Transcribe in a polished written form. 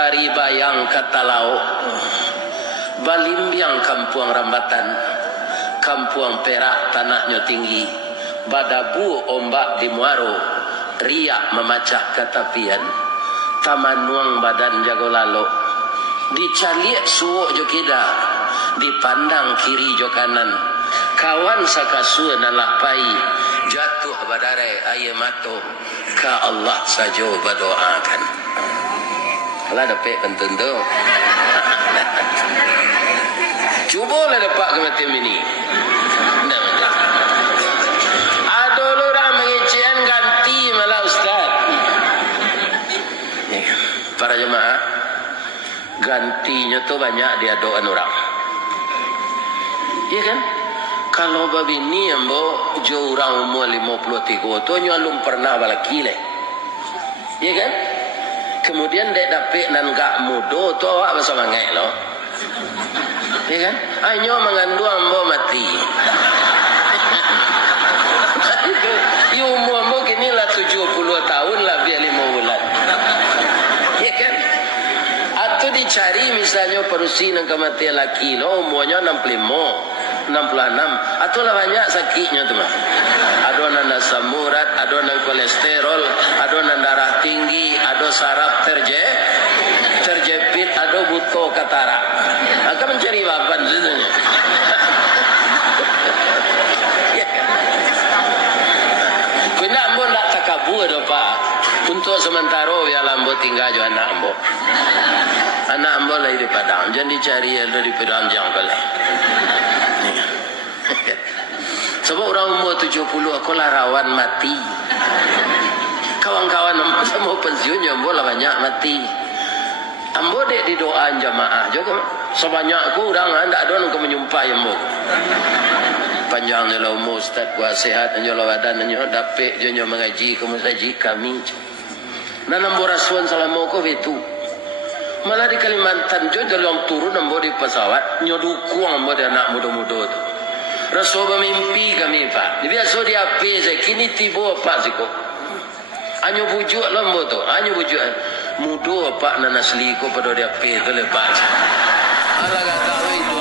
Dari bayang kata lauk, balimbiang kampuang rambatan, kampuang perak tanahnya tinggi, badabu ombak di muaro, riak memacak katapian, taman nuang badan jago lalu, dicaliak suuk jo kida, dipandang kiri jo kanan, kawan sakasua nan lapai, jatuh badare aye mato, ka Allah sajo berdoakan. Lah dapat pentundu. Cuba lah dapat ke macam ini. Ada orang mengecehan ganti malah ustaz. Para jemaah, gantinya tu banyak dia doan orang. Iya kan? Kalau babi ni ambo jo orang umur 53 tu nyalum pernah balaki le. Iya kan? Kemudian dek dapik nan gak mudo tu awak bahasa mangai lo. Ya kan? Ayo mengandung ambo mati. Itu umur ambo kini lah 70 tahun lah biar 5 bulan. Ya kan? Atau dicari misalnya perusi nan kematian laki lo umurnya 65, 66. Atau lah banyak sakitnya tu mah. Ada nan asam urat, ada nan kolesterol, ada nan darah tinggi, ada saraf terjepit, ada buto katarak. Akan mencari bapan sebenarnya. Kena ambo nak takabur do pak. Untuk sementara ya lambo tinggal jo anak ambo. Anak ambo lagi di Padang, jangan dicari ada di Padang jangan boleh. Sebab orang umur 70 aku lah rawan mati. Kawan-kawan ambo semua pensiun ambo lah banyak mati. Ambo dek di doa jamaah juga. Sebanyak aku orang anda ada yang menyumpah ambo. Panjangnya lah umur ustaz kuat sehat dan jolah badan dan jolah dapik jolah mengaji ke masjid kami. Dan ambo rasuan selama aku itu. Malah di Kalimantan jolah turun ambo di pesawat nyodukung ambo di anak muda-muda tu. Rasul bermimpi kami pak. Biasa dia api saya kini tiba apa sih kok? Anyo bujuk lambo tu, anyo bujuk. Mudo pak nanas liko pada dia api tu lepas. Alah kata itu.